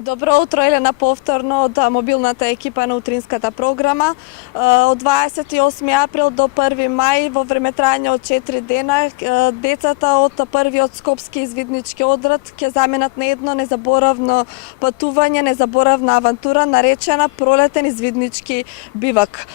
Добро утро, Елена, повторно од мобилната екипа на утринската програма. Од 28 април до 1 мај, во време трајање од 4 дена, децата од првиот скопски извиднички одред ќе заменат на едно незаборавно патување, незаборавна авантура, наречена Пролетен извиднички бивак.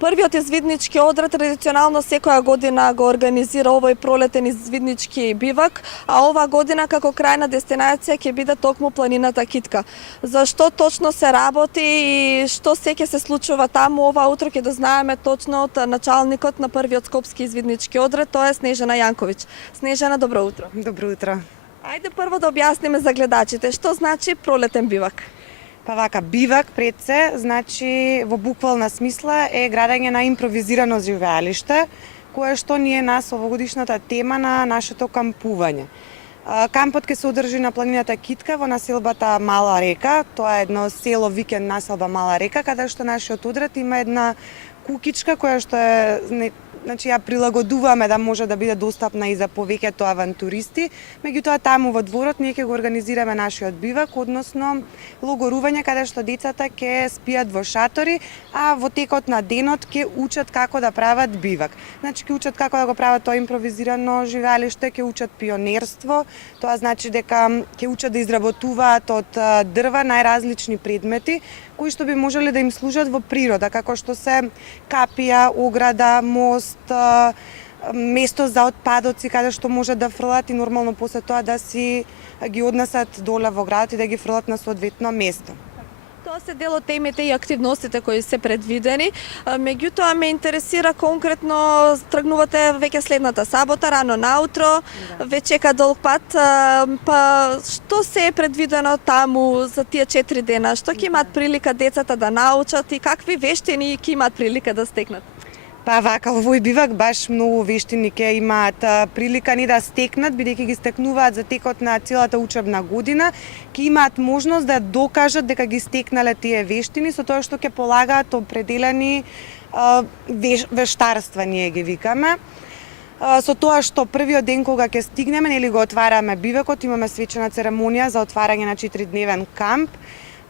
Првиот извиднички одред традиционално секоја година го организира овој Пролетен извиднички бивак, а ова година како крајна дестинација ќе биде токму планината Китка. Зашто точно се работи и што се ќе се случува таму, ова утро ќе дознаеме точно од началникот на првиот скопски извиднички одред, тоа е Снежана Јанковиќ. Снежана, добро утро. Добро утро. Ајде прво да објасниме за гледачите што значи пролетен бивак. Па вака, бивак пред се, значи во буквална смисла е градење на импровизирано живеалиште, кое што ни е нас овогодишната тема на нашето кампување. Кампот ќе се одржи на планината Китка во населбата Мала река. Тоа е едно село викенд населба Мала река, каде што нашиот одред има една кукичка која што е, значи ја прилагодуваме да може да биде достапна и за повеќето авантуристи. Меѓутоа таму во дворот ние ќе го организираме нашиот бивак, односно логорување каде што децата ќе спијат во шатори, а во текот на денот ќе учат како да прават бивак. Значи ќе учат како да го прават тоа импровизирано живеалиште, ќе учат пионерство, тоа значи дека ќе учат да изработуваат од дрва најразлични предмети кои што би можеле да им служат во природа, како што се капија, ограда, мост, место за отпадоци каде што може да фрлат и нормално после тоа да си ги однесат доле во градот и да ги фрлат на соодветно место. Тоа се дел од темите и активностите кои се предвидени. Меѓутоа ме интересира конкретно, тргнувате веќе следната сабота, рано наутро, ве чека долг пат, па што се е предвидено таму за тие 4 дена? Што ќе имаат прилика децата да научат и какви вештини ќе имаат прилика да стекнат? Па вака, овој бивак баш многу вештини ќе имаат прилика не да стекнат, бидејќи ги стекнуваат за текот на целата учебна година, ќе имаат можност да докажат дека ги стекнале тие вештини со тоа што ќе полагаат определени вештарства, ние ги викаме. Со тоа што првиот ден кога ќе стигнеме, нели го отвараме бивакот, имаме свечена церемонија за отварање на 4-дневен камп.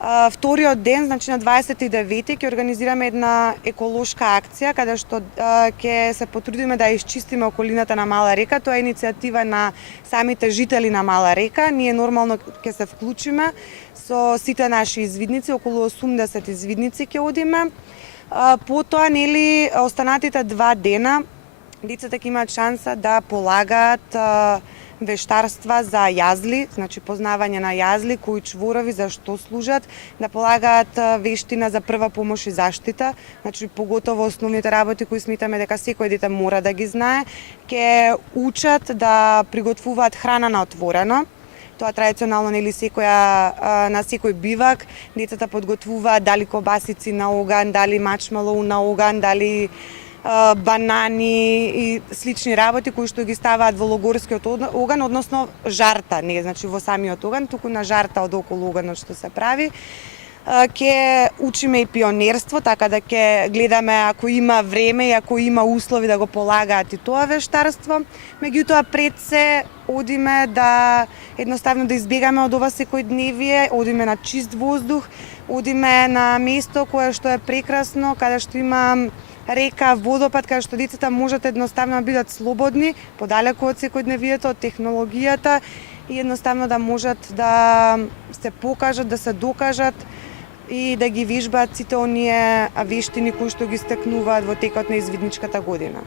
Вториот ден, значи на 29-ти, ќе организираме една еколошка акција, каде што ќе се потрудиме да исчистиме околината на Мала река. Тоа е иницијатива на самите жители на Мала река. Ние нормално ќе се вклучиме со сите наши извидници, околу 80 извидници ќе одиме. Потоа, нели, останатите 2 дена, децата ќе имаат шанса да полагаат вештарства за јазли, значи познавање на јазли, кои чворови, за што служат, да полагаат вештина за прва помош и заштита, значи поготово основните работи кои сметаме дека секој дете мора да ги знае, ќе учат да приготвуваат храна на отворено. Тоа традиционално, нели, на секој бивак децата подготвуваат дали кобасици на оган, дали мачмалоу на оган, дали банани и слични работи кои што ги ставаат во логорскиот оган, односно жарта, не значи во самиот оган, туку на жарта од околу оганот што се прави. Ќе учиме и пионерство, така да ќе гледаме ако има време и ако има услови да го полагаат и тоа вештарство. Меѓутоа пред се одиме да едноставно да избегаме од ова секојдневие, одиме на чист воздух, одиме на место кое што е прекрасно, каде што има река, водопад, каде што децата можат едноставно да бидат слободни, подалеку од секојдневието, од технологијата и едноставно да можат да се покажат, да се докажат и да ги вежбаат сите оние вештини кои што ги стекнуваат во текот на извидничката година.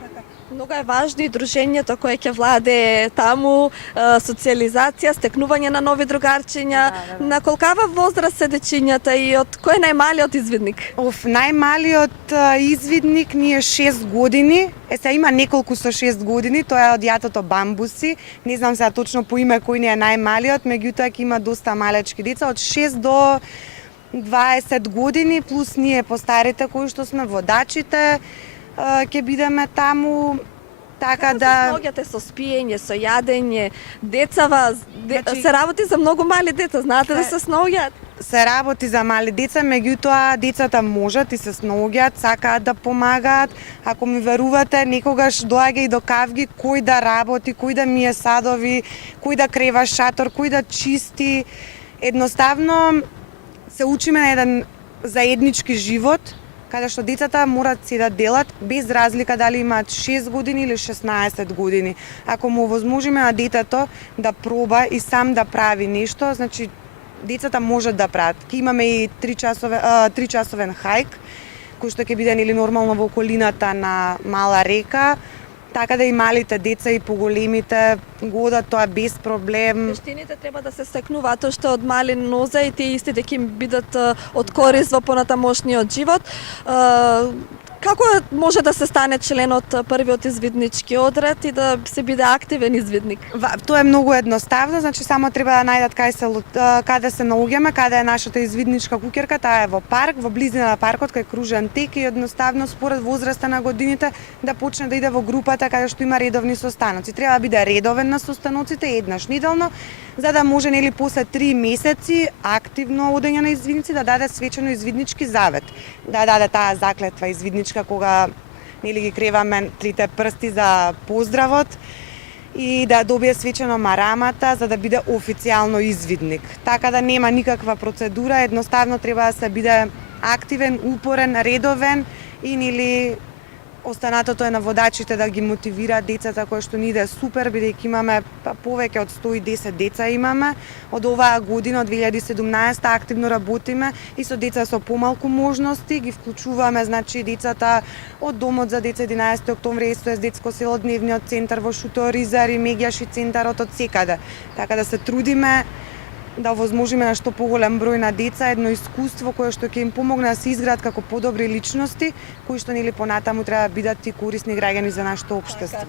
Многу е важно и дружењето кое ќе владее таму, социализација, стекнување на нови другарчиња. На колкава возраст се дечињата и од кој е најмалиот извидник? Најмалиот извидник ни е 6 години. Сега има неколку со 6 години, тоа е од јатото Бамбуси. Не знам сега точно по име кој ни е најмалиот, меѓутоа ќе има доста малечки деца од 6 до 20 години, плюс ние постарите кои што сме водачите, ќе бидеме таму, така да... Се сноѓате со спиење, со јадење, децава, се работи за многу мали деца, знаете да се сноѓат? Се работи за мали деца, меѓутоа децата можат и се сноѓат, сакаат да помагаат. Ако ми верувате, некогаш доаѓа и до кавги кој да работи, кој да мие садови, кој да крева шатор, кој да чисти. Едноставно се учиме на еден заеднички живот, каде што децата морат си да делат без разлика дали имаат 6 години или 16 години. Ако му овозможиме на детето да проба и сам да прави нешто, значи децата можат да прават. Ке имаме и 3 часовен хајк, кој што ќе биде нели нормално во околината на мала река, така да и малите деца и поголемите го одат тоа без проблем. Вештините треба да се стекнуваат уште од мали нозе и тие исти дека им бидат од корист во понатамошниот живот. Како може да се стане член од првиот извиднички одред и да се биде активен извидник? Тоа е многу едноставно, значи само треба да најдат каде се наоѓаме, каде е нашата извидничка куќерка, таа е во парк, во близина на паркот кај кружен тек и едноставно според возраста на годините да почне да иде во групата каде што има редовни состаноци. Треба да биде редовен на состаноците еднаш неделно, за да може нели после 3 месеци активно одење на извидници да даде свечено извиднички завет, да даде таа заклетва извидничка кога нели ги креваме трите прсти за поздравот и да добие свечено марамата за да биде официјално извидник. Така да нема никаква процедура, едноставно треба да се биде активен, упорен, редовен и нели останатото е на водачите да ги мотивираат децата, кои што ни иде супер, бидејќи имаме повеќе од 110 деца имаме. Од оваа година, од 2017, активно работиме и со деца со помалку можности, ги вклучуваме, значи, децата од Домот за деца 11 октомври, СОС детско село, Дневниот центар во Шуторизари, Мегјаши центарот од секаде. Така да се трудиме да овозможиме на што поголем број на деца едно искуство кое што ќе им помогне да се изградат како подобри личности, кои што нели понатаму треба да бидат и корисни граѓани за нашето општество.